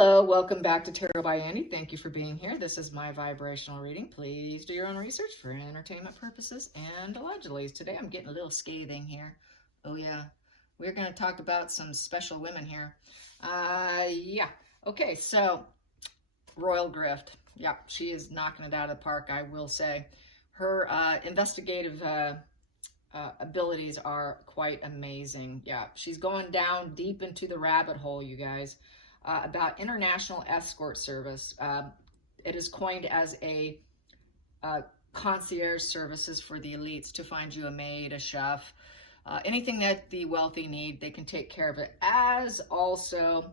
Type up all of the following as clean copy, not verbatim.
Hello, welcome back to Tarot by Andy. Thank you for being here. This is my vibrational reading. Please do your own research for entertainment purposes and allegedly. Today I'm getting a little scathing here. Oh yeah, we're going to talk about some special women here. Okay, so Royal Grift. Yeah, she is knocking it out of the park, I will say. Her investigative abilities are quite amazing. Yeah, she's going down deep into the rabbit hole, you guys. About international escort service. It is coined as a concierge services for the elites to find you a maid, a chef, anything that the wealthy need, they can take care of it, as also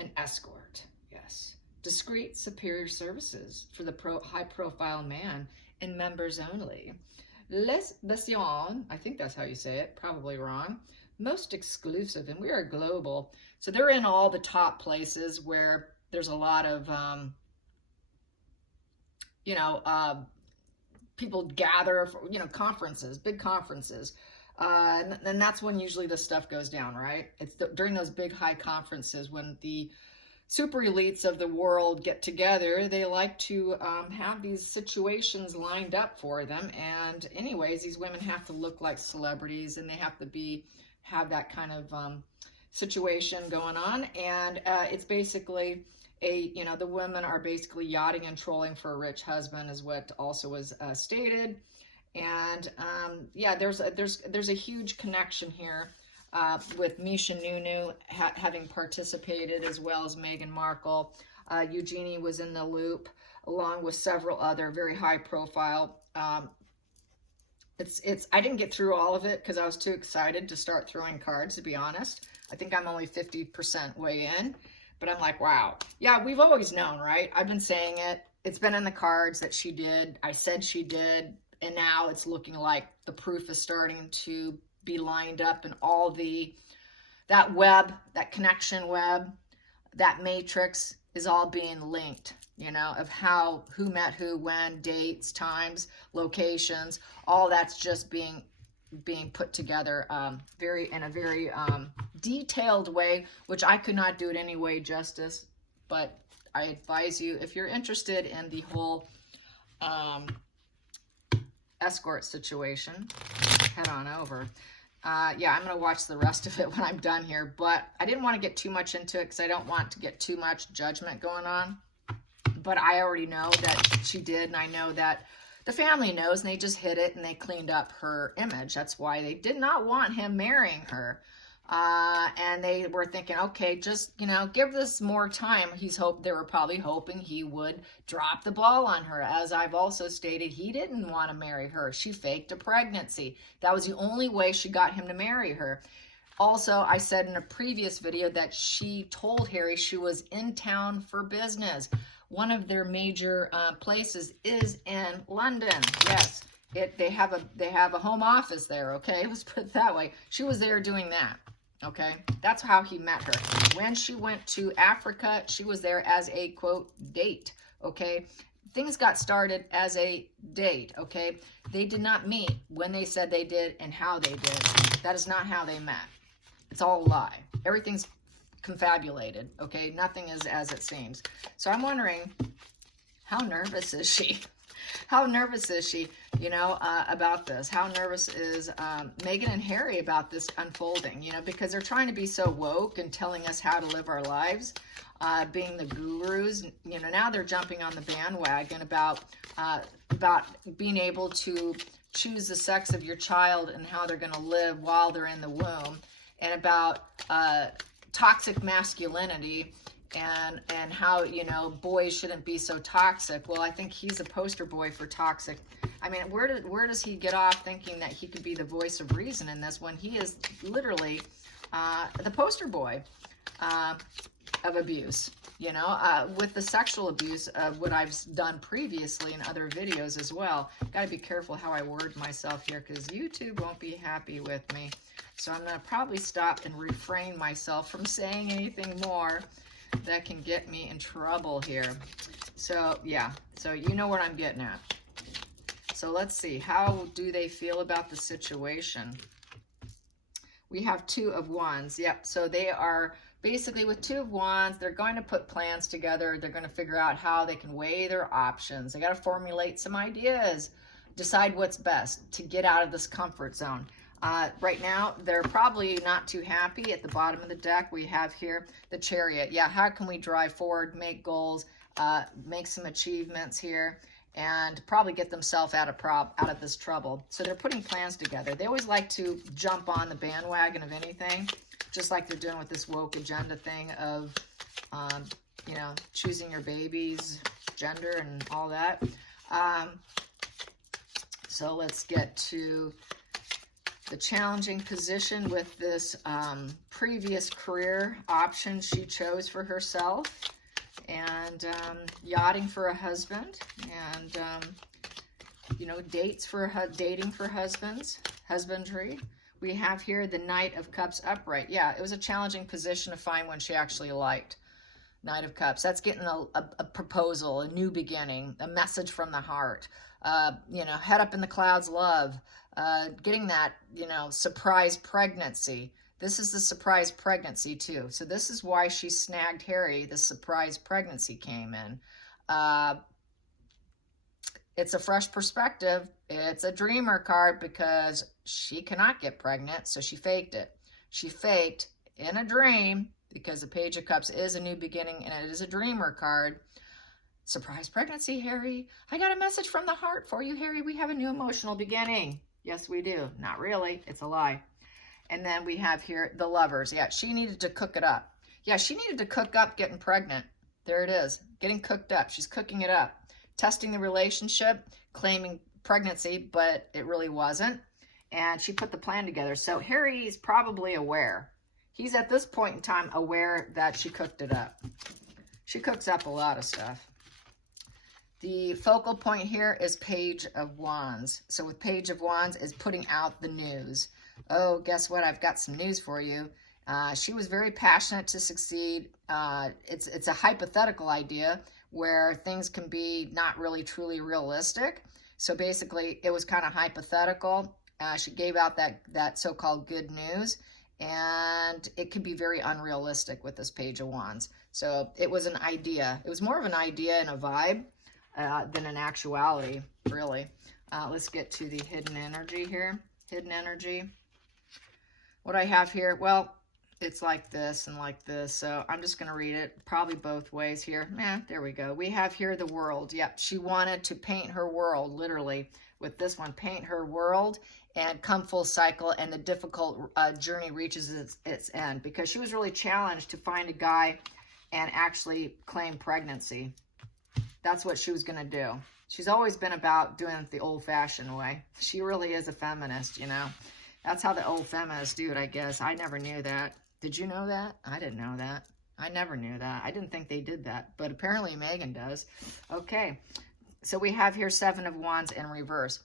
an escort. Yes, discreet, superior services for the high-profile man and members only. Les Bessions, I think that's how you say it, probably wrong. Most exclusive, and we are global. So they're in all the top places where there's a lot of, people gather for, conferences, big conferences. And that's when usually the stuff goes down, right? It's during those big high conferences when the super elites of the world get together. They like to have these situations lined up for them. And anyways, these women have to look like celebrities and they have to have that kind of situation going on. And it's basically the women are basically yachting and trolling for a rich husband is what also was stated. And there's a huge connection here with Misha Nunu having participated, as well as Meghan Markle. Eugenie was in the loop, along with several other very high profile. I didn't get through all of it because I was too excited to start throwing cards, to be honest. I think I'm only 50% way in, but I'm like, wow. Yeah, we've always known, right? I've been saying it. It's been in the cards that she did. I said she did, and now it's looking like the proof is starting to be lined up, and all that web, that connection web, that matrix is all being linked, of who met who, when, dates, times, locations, all that's just being put together in a very detailed way, which I could not do it any way justice. But I advise you, if you're interested in the whole escort situation, head on over. I'm going to watch the rest of it when I'm done here, but I didn't want to get too much into it because I don't want to get too much judgment going on. But I already know that she did, and I know that the family knows, and they just hid it and they cleaned up her image. That's why they did not want him marrying her. And they were thinking, okay, just, give this more time. They were probably hoping he would drop the ball on her. As I've also stated, he didn't want to marry her. She faked a pregnancy. That was the only way she got him to marry her. Also, I said in a previous video that she told Harry she was in town for business. One of their major places is in London. Yes, they have a home office there, okay? Let's put it that way. She was there doing that. Okay, that's how he met her. When she went to Africa, she was there as a, quote, date, okay? Things got started as a date, okay? They did not meet when they said they did and how they did. That is not how they met. It's all a lie. Everything's confabulated, okay? Nothing is as it seems. So I'm wondering, how nervous is she? How nervous is she, about this? How nervous is Meghan and Harry about this unfolding, because they're trying to be so woke and telling us how to live our lives, being the gurus. Now they're jumping on the bandwagon about being able to choose the sex of your child and how they're going to live while they're in the womb, and about toxic masculinity. And how, boys shouldn't be so toxic. Well, I think he's a poster boy for toxic. I mean, where does he get off thinking that he could be the voice of reason in this when he is literally the poster boy of abuse, with the sexual abuse of what I've done previously in other videos as well. Got to be careful how I word myself here because YouTube won't be happy with me. So I'm going to probably stop and refrain myself from saying anything more that can get me in trouble here. So yeah, so you know what I'm getting at. So let's see, how do they feel about the situation? We have 2 of Wands. Yep, so they are basically with Two of Wands, they're going to put plans together. They're going to figure out how they can weigh their options. They got to formulate some ideas, decide what's best to get out of this comfort zone. Right now, they're probably not too happy. At the bottom of the deck, we have here the Chariot. Yeah, how can we drive forward, make goals, make some achievements here, and probably get themselves out of this trouble. So they're putting plans together. They always like to jump on the bandwagon of anything, just like they're doing with this woke agenda thing of, you know, choosing your baby's gender and all that. So let's get to the challenging position with this previous career option she chose for herself, and yachting for a husband, and you know, dating for husbandry. We have here the Knight of Cups upright. Yeah, it was a challenging position to find one she actually liked. Knight of Cups. That's getting a proposal, a new beginning, a message from the heart. You know, head up in the clouds, love. Getting that, you know, surprise pregnancy. This is the surprise pregnancy too. So this is why she snagged Harry. The surprise pregnancy came in. It's a fresh perspective. It's a dreamer card because she cannot get pregnant, so she faked it. She faked in a dream because the Page of Cups is a new beginning and it is a dreamer card. Surprise pregnancy, Harry. I got a message from the heart for you, Harry. We have a new emotional beginning. Yes, we do. Not really. It's a lie. And then we have here the Lovers. Yeah, she needed to cook it up. Yeah, she needed to cook up getting pregnant. There it is. Getting cooked up. She's cooking it up. Testing the relationship, claiming pregnancy, but it really wasn't. And she put the plan together. So Harry's probably aware. He's at this point in time aware that she cooked it up. She cooks up a lot of stuff. The focal point here is Page of Wands. So with Page of Wands is putting out the news. Oh, guess what? I've got some news for you. She was very passionate to succeed. It's a hypothetical idea where things can be not really truly realistic. So basically, it was kind of hypothetical. She gave out that so-called good news, and it could be very unrealistic with this Page of Wands. So it was an idea. It was more of an idea and a vibe than an actuality, really. Let's get to the hidden energy here. Hidden energy. What I have here, well, it's like this and like this, so I'm just going to read it probably both ways here. There we go. We have here the world. Yep, she wanted to paint her world, literally, with this one. Paint her world and come full cycle, and the difficult journey reaches its end, because she was really challenged to find a guy and actually claim pregnancy. That's what she was going to do. She's always been about doing it the old-fashioned way. She really is a feminist, you know. That's how the old feminists do it, I guess. I never knew that. Did you know that? I didn't know that. I never knew that. I didn't think they did that, but apparently Meghan does. Okay, so we have here Seven of Wands in reverse.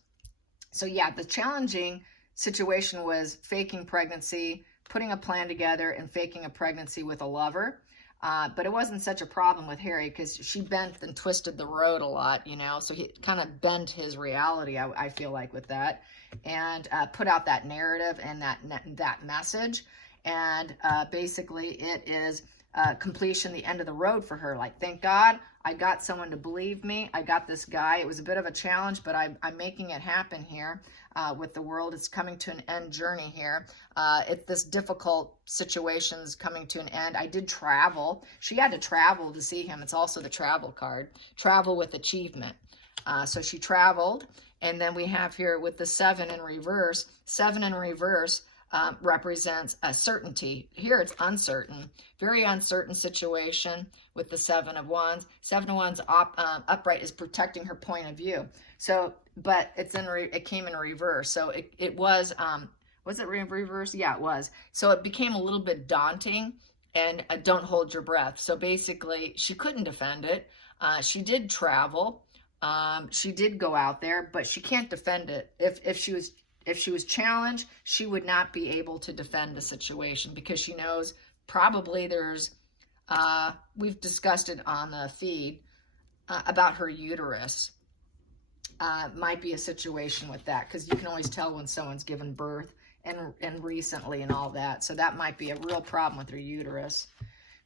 So yeah, the challenging situation was faking pregnancy, putting a plan together, and faking a pregnancy with a lover. But it wasn't such a problem with Harry because she bent and twisted the road a lot, you know, so he kind of bent his reality, I feel like, with that, and put out that narrative and that message. And basically it is completion, the end of the road for her. Like, thank God I got someone to believe me. I got this guy. It was a bit of a challenge, but I'm making it happen here with the world. It's coming to an end journey here. If this difficult situation's coming to an end, I did travel. She had to travel to see him. It's also the travel card. Travel with achievement. So she traveled. And then we have here with the Seven in reverse. Seven in reverse represents a certainty. Here it's uncertain, very uncertain situation with the Seven of Wands. Seven of Wands upright is protecting her point of view. So, but it's it came in reverse. So it was it reverse? Yeah, it was. So it became a little bit daunting, and don't hold your breath. So basically, she couldn't defend it. She did travel. She did go out there, but she can't defend it. If she was challenged, she would not be able to defend the situation because she knows probably there's, we've discussed it on the feed about her uterus. Might be a situation with that because you can always tell when someone's given birth and recently and all that. So that might be a real problem with her uterus.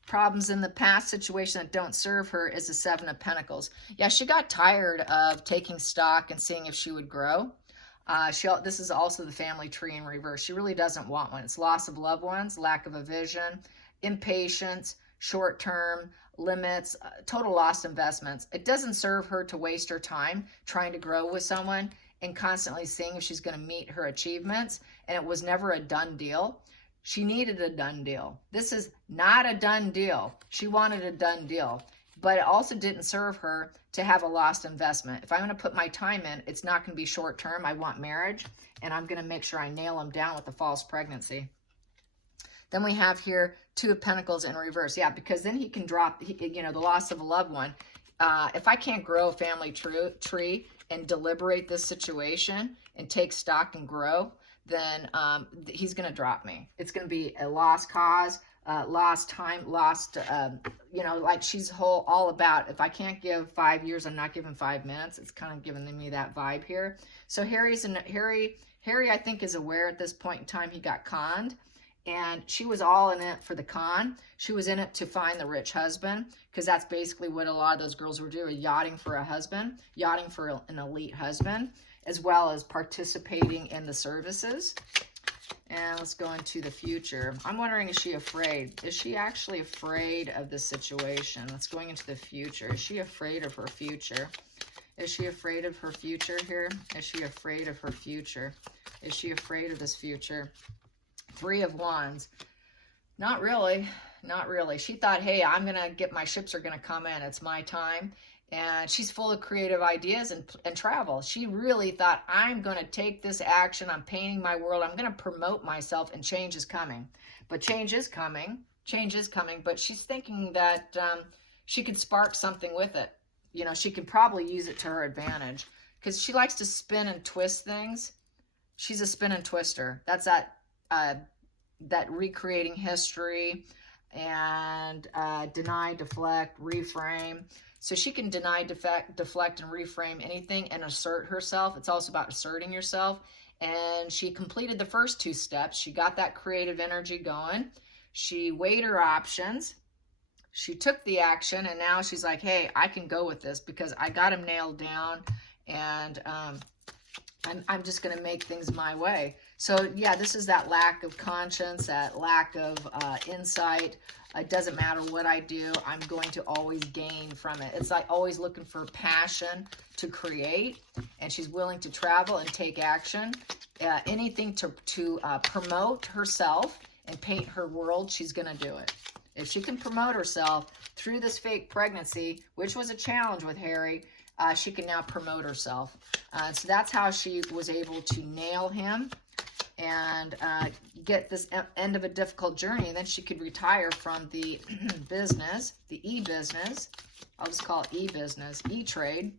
problems in the past situation that don't serve her is the Seven of Pentacles. Yeah, she got tired of taking stock and seeing if she would grow. This is also the family tree in reverse. She really doesn't want one. It's loss of loved ones, lack of a vision, impatience, short-term limits, total lost investments. It doesn't serve her to waste her time trying to grow with someone and constantly seeing if she's going to meet her achievements. And it was never a done deal. She needed a done deal. This is not a done deal. She wanted a done deal, but it also didn't serve her to have a lost investment. If I'm going to put my time in, it's not going to be short term. I want marriage, and I'm going to make sure I nail them down with a false pregnancy. Then we have here Two of Pentacles in reverse. Yeah, because then he can drop, you know, the loss of a loved one. If I can't grow a family tree and deliberate this situation and take stock and grow, then he's going to drop me. It's going to be a lost cause, lost time, lost, you know, like she's all about, if I can't give 5 years, I'm not giving 5 minutes. It's kind of giving me that vibe here. So Harry, I think, is aware at this point in time he got conned, and she was all in it for the con. She was in it to find the rich husband, because that's basically what a lot of those girls were doing, yachting for a husband, yachting for an elite husband, as well as participating in the services. And let's go into the future. I'm wondering, is she afraid? Is she actually afraid of this situation? Let's going into the future. Is she afraid of her future? Is she afraid of her future here? Is she afraid of her future? Is she afraid of this future? Three of Wands. Not really. Not really. She thought, hey, I'm going to get, my ships are going to come in. It's my time. And she's full of creative ideas and travel. She really thought, I'm going to take this action. I'm painting my world. I'm going to promote myself, and change is coming. But change is coming. Change is coming. But she's thinking that she could spark something with it. You know, she could probably use it to her advantage, because she likes to spin and twist things. She's a spin and twister. That's that recreating history and deny, deflect, reframe. So she can deny, deflect, and reframe anything and assert herself. It's also about asserting yourself. And she completed the first 2 steps. She got that creative energy going. She weighed her options. She took the action, and now she's like, hey, I can go with this because I got him nailed down, and I'm just going to make things my way. So, yeah, this is that lack of conscience, that lack of insight. It doesn't matter what I do, I'm going to always gain from it. It's like always looking for passion to create, and she's willing to travel and take action. Anything to promote herself and paint her world, she's going to do it. If she can promote herself through this fake pregnancy, which was a challenge with Harry, she can now promote herself. So that's how she was able to nail him and get this end of a difficult journey. And then she could retire from the business, the e-business. I'll just call it e-business, e-trade.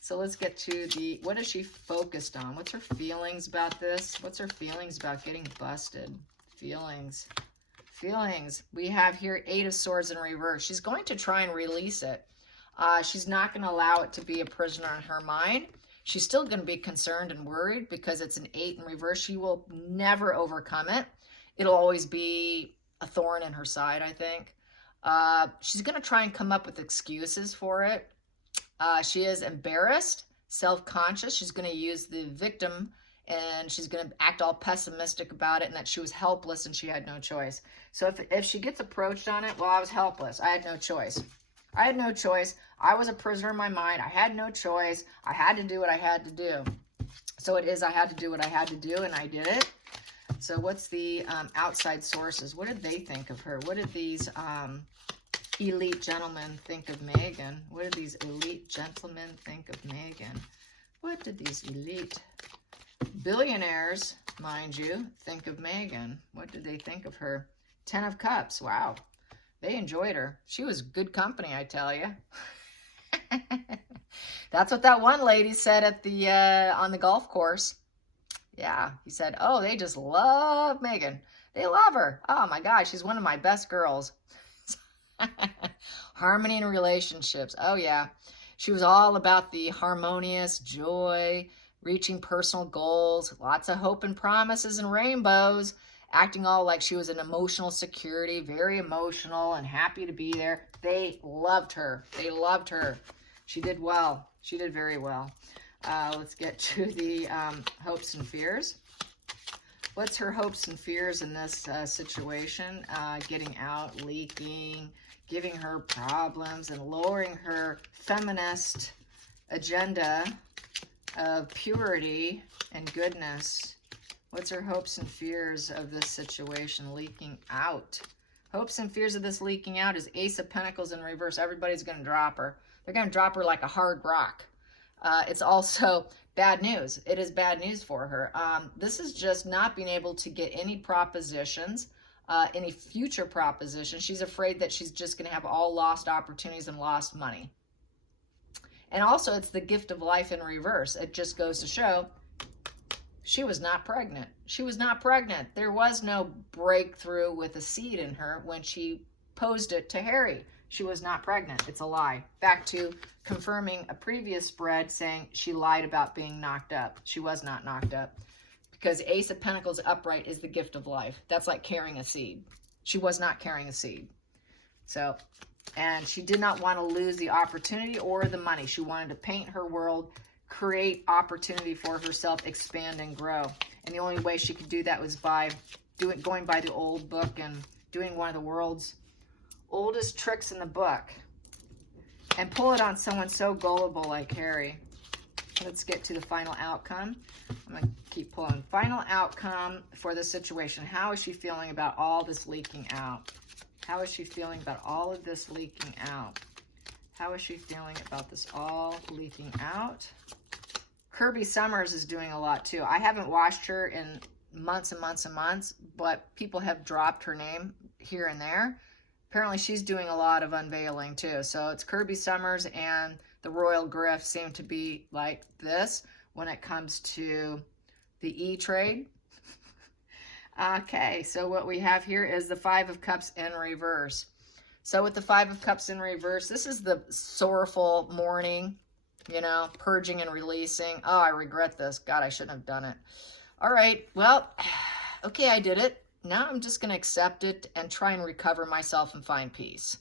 So let's get to the, what is she focused on? What's her feelings about this? What's her feelings about getting busted? Feelings. We have here 8 of Swords in reverse. She's going to try and release it. She's not going to allow it to be a prisoner in her mind. She's still going to be concerned and worried because it's an 8 in reverse. She will never overcome it. It'll always be a thorn in her side, I think. She's going to try and come up with excuses for it. She is embarrassed, self-conscious. She's going to use the victim, and she's going to act all pessimistic about it, and that she was helpless and she had no choice. So if she gets approached on it, well, I was helpless. I had no choice. I had no choice. I was a prisoner in my mind. I had no choice. I had to do what I had to do. So it is, I had to do what I had to do, and I did it. So what's the outside sources? What did they think of her? What did these elite gentlemen think of Meghan? What did these elite gentlemen think of Meghan? What did these elite billionaires, mind you, think of Meghan? What did they think of her? 10 of Cups. Wow. They enjoyed her. She was good company, I tell you. That's what that one lady said at the on the golf course. Yeah, he said, oh, they just love Meghan. They love her. Oh, my gosh, she's one of my best girls. Harmony in relationships. Oh, yeah. She was all about the harmonious joy, reaching personal goals, lots of hope and promises and rainbows. acting all like she was an emotional security, very emotional and happy to be there. They loved her. They loved her. She did well. She did very well. Let's get to the hopes and fears. What's her hopes and fears in this situation? Getting out, leaking, giving her problems, and lowering her feminist agenda of purity and goodness. What's her hopes and fears of this situation leaking out? Hopes and fears of this leaking out is Ace of Pentacles in reverse. Everybody's going to drop her. They're going to drop her like a hard rock. It's also bad news. It is bad news for her. This is just not being able to get any propositions, any future propositions. She's afraid that she's just going to have all lost opportunities and lost money. And also, it's the gift of life in reverse. It just goes to show she was not pregnant. She was not pregnant. There was no breakthrough with a seed in her when she posed it to Harry. She was not pregnant. It's a lie. Back to confirming a previous spread saying she lied about being knocked up. She was not knocked up because Ace of Pentacles upright is the gift of life. That's like carrying a seed. She was not carrying a seed. So, and she did not want to lose the opportunity or the money. She wanted to paint her world, create opportunity for herself, expand and grow. And the only way she could do that was by going by the old book and doing one of the world's oldest tricks in the book and pull it on someone so gullible like Harry. Let's get to the final outcome. I'm going to keep pulling. Final outcome for this situation. How is she feeling about all this leaking out? How is she feeling about all of this leaking out? How is she feeling about this all leaking out? Kirby Summers is doing a lot too. I haven't watched her in months and months and months, but people have dropped her name here and there. Apparently she's doing a lot of unveiling too. So it's Kirby Summers and the Royal Griff seem to be like this when it comes to the E-Trade. Okay, so what we have here is the Five of Cups in reverse. So with the Five of Cups in reverse, this is the sorrowful mourning, you know, purging and releasing. Oh, I regret this. God, I shouldn't have done it. All right, well, okay, I did it. Now I'm just going to accept it and try and recover myself and find peace.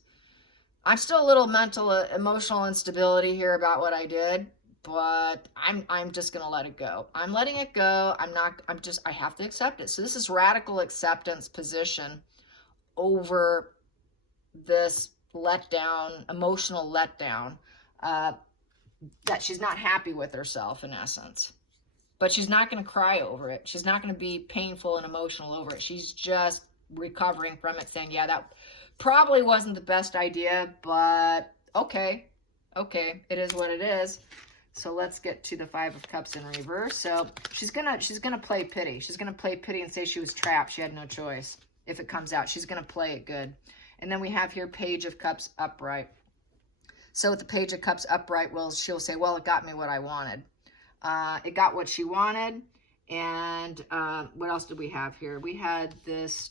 I'm still a little mental, emotional instability here about what I did, but I'm just going to let it go. I'm letting it go. I have to accept it. So this is radical acceptance position over this letdown, emotional letdown, that she's not happy with herself in essence. But she's not going to cry over it. She's not going to be painful and emotional over it. She's just recovering from it, saying, yeah, that probably wasn't the best idea, but okay. Okay, it is what it is. So let's get to the Five of Cups in reverse. So she's gonna play pity. She's gonna play pity and say she was trapped. She had no choice. If it comes out, she's gonna play it good. And then we have here Page of Cups upright. So with the Page of Cups upright, well, she'll say, well, it got me what I wanted. It got what she wanted. And what else did we have here? We had this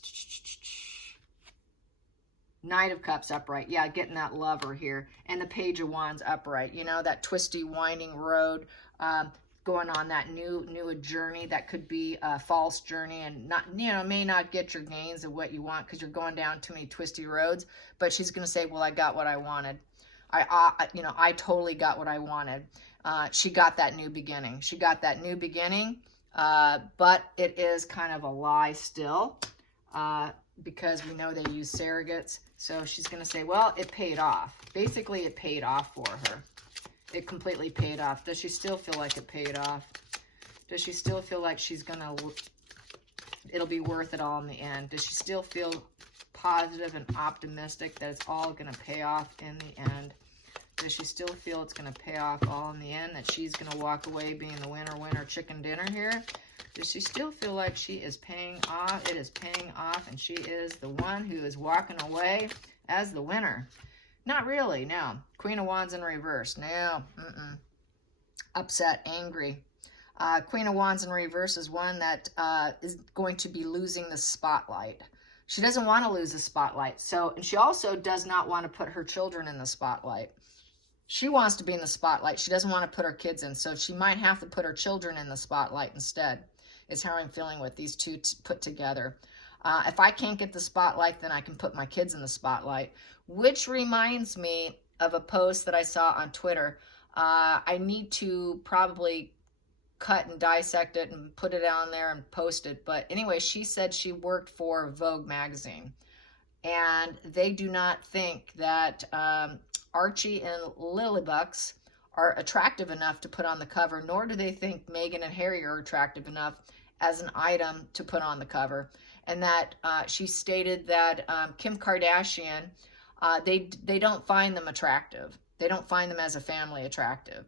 Knight of Cups upright. Yeah, getting that lover here. And the Page of Wands upright. You know, that twisty, winding road, going on that new journey that could be a false journey and not, you know, may not get your gains of what you want because you're going down too many twisty roads. But she's going to say, well, I got what I wanted. I totally got what I wanted. She got that new beginning. She got that new beginning, but it is kind of a lie still, because we know they use surrogates. So she's going to say, well, it paid off. Basically, it paid off for her. It completely paid off. Does she still feel like it paid off? Does she still feel like she's going to, it'll be worth it all in the end? Does she still feel positive and optimistic that it's all going to pay off in the end? Does she still feel it's going to pay off all in the end, that she's going to walk away being the winner chicken dinner here? Does she still feel like she is paying off? It is paying off, and she is the one who is walking away as the winner. Not really, no. Queen of Wands in reverse. No, upset, angry. Queen of Wands in reverse is one that is going to be losing the spotlight. She doesn't want to lose the spotlight. So, and she also does not want to put her children in the spotlight. She wants to be in the spotlight. She doesn't want to put her kids in. So she might have to put her children in the spotlight instead, is how I'm feeling with these two put together. If I can't get the spotlight, then I can put my kids in the spotlight, which reminds me of a post that I saw on Twitter. I need to probably cut and dissect it and put it on there and post it. But anyway, she said she worked for Vogue magazine, and they do not think that Archie and Lilybucks are attractive enough to put on the cover, nor do they think Meghan and Harry are attractive enough as an item to put on the cover. And that she stated that Kim Kardashian, they don't find them attractive. They don't find them as a family attractive.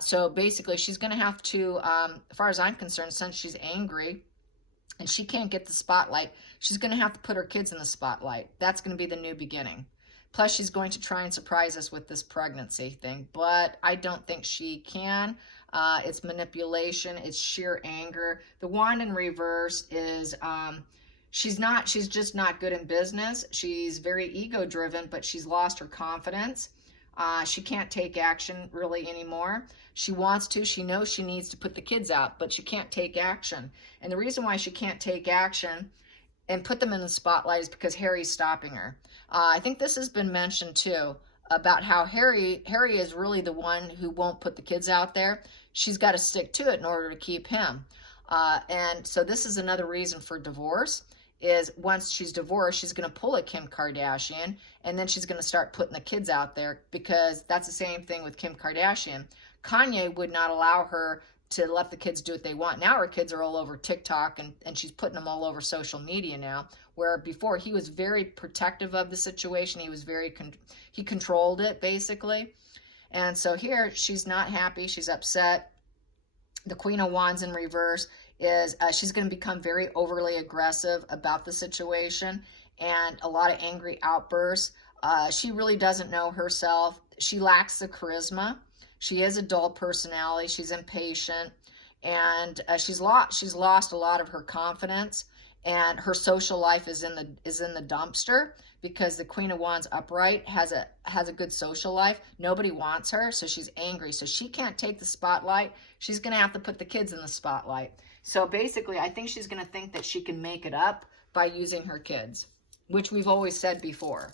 So basically, she's going to have to, as far as I'm concerned, since she's angry and she can't get the spotlight, she's going to have to put her kids in the spotlight. That's going to be the new beginning. Plus, she's going to try and surprise us with this pregnancy thing, but I don't think she can. It's manipulation. It's sheer anger. The wand in reverse is she's just not good in business. She's very ego-driven, but she's lost her confidence. She can't take action really anymore. She wants to. She knows she needs to put the kids out, but she can't take action. And the reason why she can't take action and put them in the spotlight is because Harry's stopping her. I think this has been mentioned too, about how Harry is really the one who won't put the kids out there. She's got to stick to it in order to keep him. And so this is another reason for divorce, is once she's divorced, she's going to pull a Kim Kardashian, and then she's going to start putting the kids out there, because that's the same thing with Kim Kardashian. Kanye would not allow her to let the kids do what they want. Now her kids are all over TikTok, and she's putting them all over social media now, where before he was very protective of the situation. He was he controlled it, basically. And so here she's not happy. She's upset. The Queen of Wands in reverse is she's going to become very overly aggressive about the situation, and a lot of angry outbursts. She really doesn't know herself. She lacks the charisma. She is a dull personality. She's impatient, and she's lost a lot of her confidence, and her social life is in the dumpster, because the Queen of Wands upright has a good social life. Nobody wants her, so she's angry. So she can't take the spotlight. She's going to have to put the kids in the spotlight. So basically, I think she's going to think that she can make it up by using her kids, which we've always said before.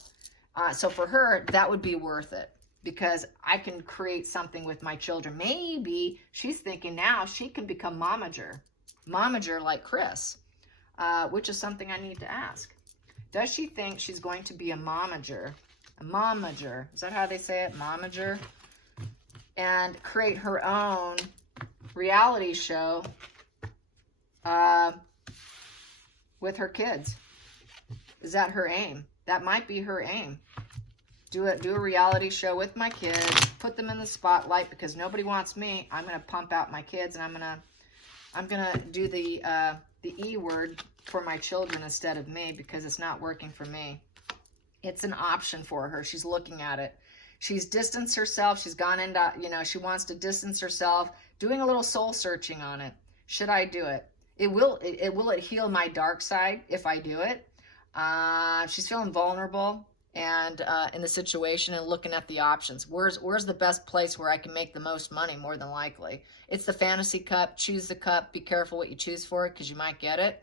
So for her, that would be worth it, because I can create something with my children. Maybe she's thinking now she can become momager like Chris, which is something I need to ask. Does she think she's going to be a momager? A momager. Is that how they say it? Momager? And create her own reality show with her kids. Is that her aim? That might be her aim. Do a reality show with my kids, put them in the spotlight, because nobody wants me. I'm going to pump out my kids, and I'm gonna do the E word for my children instead of me, because it's not working for me. It's an option for her. She's looking at it. She's distanced herself. She's gone into, she wants to distance herself, doing a little soul searching on it. Should I do it? Will it heal my dark side if I do it? She's feeling vulnerable and in the situation, and looking at the options. Where's the best place where I can make the most money? More than likely, it's the fantasy cup. Choose the cup. Be careful what you choose for it, because you might get it.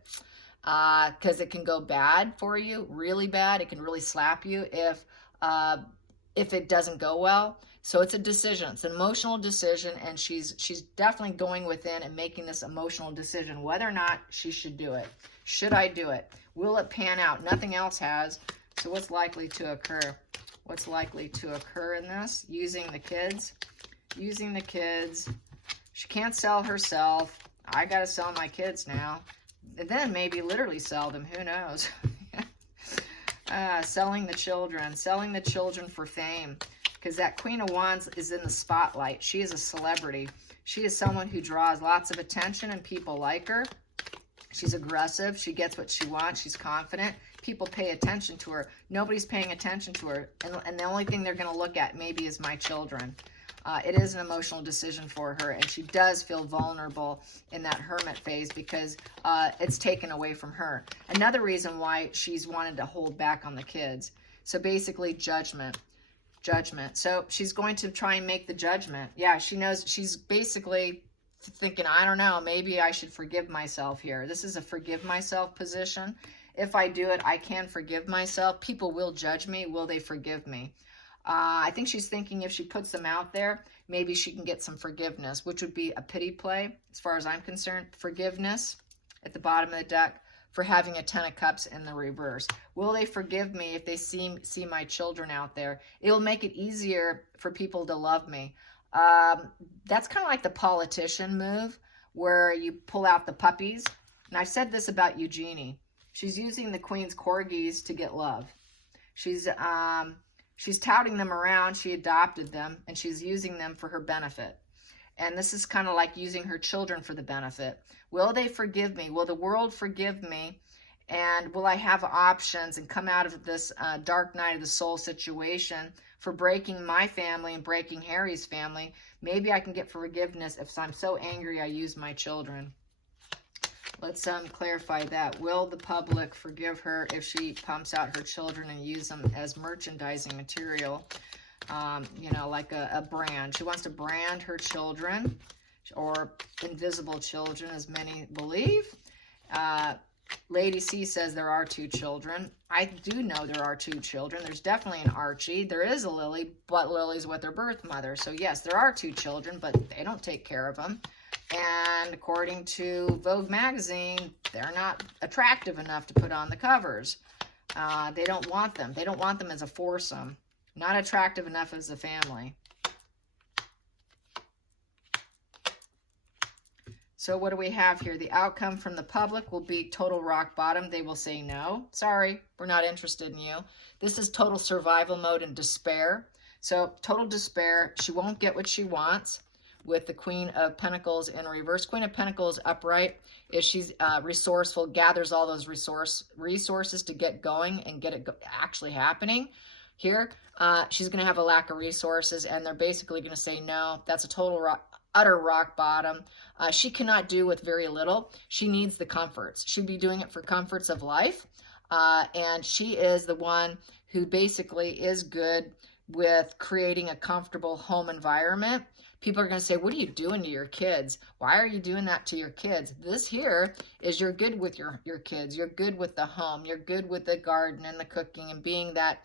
Because it can go bad for you, really bad. It can really slap you if it doesn't go well. So it's a decision. It's an emotional decision, and she's definitely going within and making this emotional decision whether or not she should do it. Should I do it? Will it pan out? Nothing else has. So what's likely to occur? What's likely to occur in this? Using the kids. Using the kids. She can't sell herself. I got to sell my kids now. And then maybe literally sell them. Who knows? Selling the children for fame. Because that Queen of Wands is in the spotlight. She is a celebrity. She is someone who draws lots of attention, and people like her. She's aggressive. She gets what she wants. She's confident. People pay attention to her. Nobody's paying attention to her. And the only thing they're going to look at maybe is my children. It is an emotional decision for her, and she does feel vulnerable in that hermit phase, because it's taken away from her. Another reason why she's wanted to hold back on the kids. So basically, judgment. So she's going to try and make the judgment. Yeah, she knows. She's basically thinking, I don't know, maybe I should forgive myself here. This is a forgive myself position. If I do it, I can forgive myself. People will judge me. Will they forgive me? I think she's thinking if she puts them out there, maybe she can get some forgiveness, which would be a pity play as far as I'm concerned. Forgiveness at the bottom of the deck for having a 10 of Cups in the reverse. Will they forgive me if they see my children out there? It will make it easier for people to love me. That's kind of like the politician move where you pull out the puppies. And I've said this about Eugenie. She's using the Queen's corgis to get love. She's touting them around. She adopted them, and she's using them for her benefit. And this is kind of like using her children for the benefit. Will they forgive me? Will the world forgive me? And will I have options and come out of this dark night of the soul situation for breaking my family and breaking Harry's family? Maybe I can get forgiveness if I'm so angry I use my children. Let's clarify that. Will the public forgive her if she pumps out her children and use them as merchandising material? You know, like a brand. She wants to brand her children, or invisible children, as many believe. Lady C says there are 2 children. I do know there are 2 children. There's definitely an Archie. There is a Lily, but Lily's with her birth mother. So yes, there are 2 children, but they don't take care of them. And according to Vogue magazine, they're not attractive enough to put on the covers. They don't want them. They don't want them as a foursome. Not attractive enough as a family. So what do we have here? The outcome from the public will be total rock bottom. They will say no. Sorry, we're not interested in you. This is total survival mode and despair. So total despair. She won't get what she wants with the Queen of Pentacles in reverse. Queen of Pentacles upright is she's resourceful, gathers all those resources to get going and get it actually happening. Here, she's going to have a lack of resources, and they're basically going to say no. That's a total utter rock bottom. She cannot do with very little. She needs the comforts. She'd be doing it for comforts of life, and she is the one who basically is good with creating a comfortable home environment. People are going to say, what are you doing to your kids? Why are you doing that to your kids? This here is you're good with your kids. You're good with the home. You're good with the garden and the cooking and being that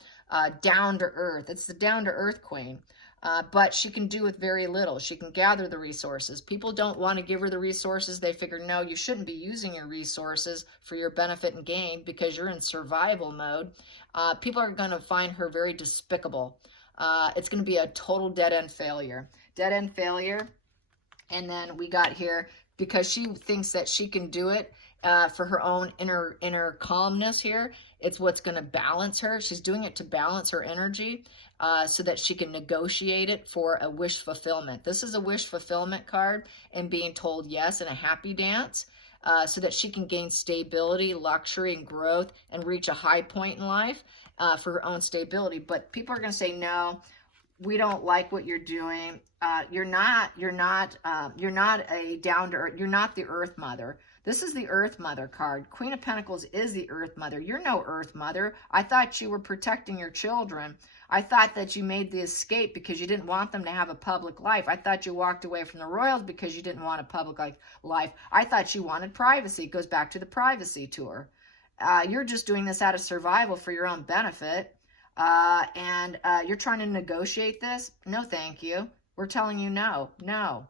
down to earth. It's the down to earth queen. But she can do with very little. She can gather the resources. People don't want to give her the resources. They figure, no, you shouldn't be using your resources for your benefit and gain because you're in survival mode. People are going to find her very despicable. It's going to be a total dead-end failure. Dead-end failure. And then we got here, because she thinks that she can do it for her own inner calmness here. It's what's going to balance her. She's doing it to balance her energy so that she can negotiate it for a wish fulfillment. This is a wish fulfillment card, and being told yes in a happy dance so that she can gain stability, luxury, and growth and reach a high point in life for her own stability. But people are going to say, no, we don't like what you're doing. You're not a down to earth. You're not the Earth Mother. This is the Earth Mother card. Queen of Pentacles is the Earth Mother. You're no Earth Mother. I thought you were protecting your children. I thought that you made the escape because you didn't want them to have a public life. I thought you walked away from the royals because you didn't want a public life. I thought you wanted privacy. It goes back to the privacy tour. You're just doing this out of survival for your own benefit. And you're trying to negotiate this? No, thank you. We're telling you no, no.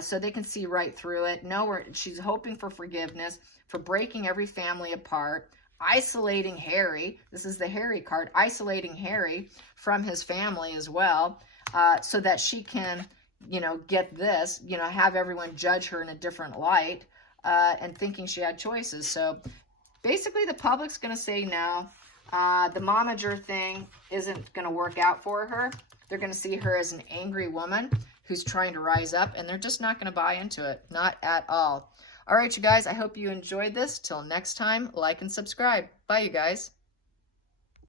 So they can see right through it. No, she's hoping for forgiveness, for breaking every family apart, isolating Harry. This is the Harry card, isolating Harry from his family as well, so that she can, get this, have everyone judge her in a different light, and thinking she had choices. So basically the public's going to say no. The momager thing isn't going to work out for her. They're going to see her as an angry woman who's trying to rise up, and they're just not going to buy into it. Not at all. All right, you guys, I hope you enjoyed this. Till next time, like and subscribe. Bye, you guys.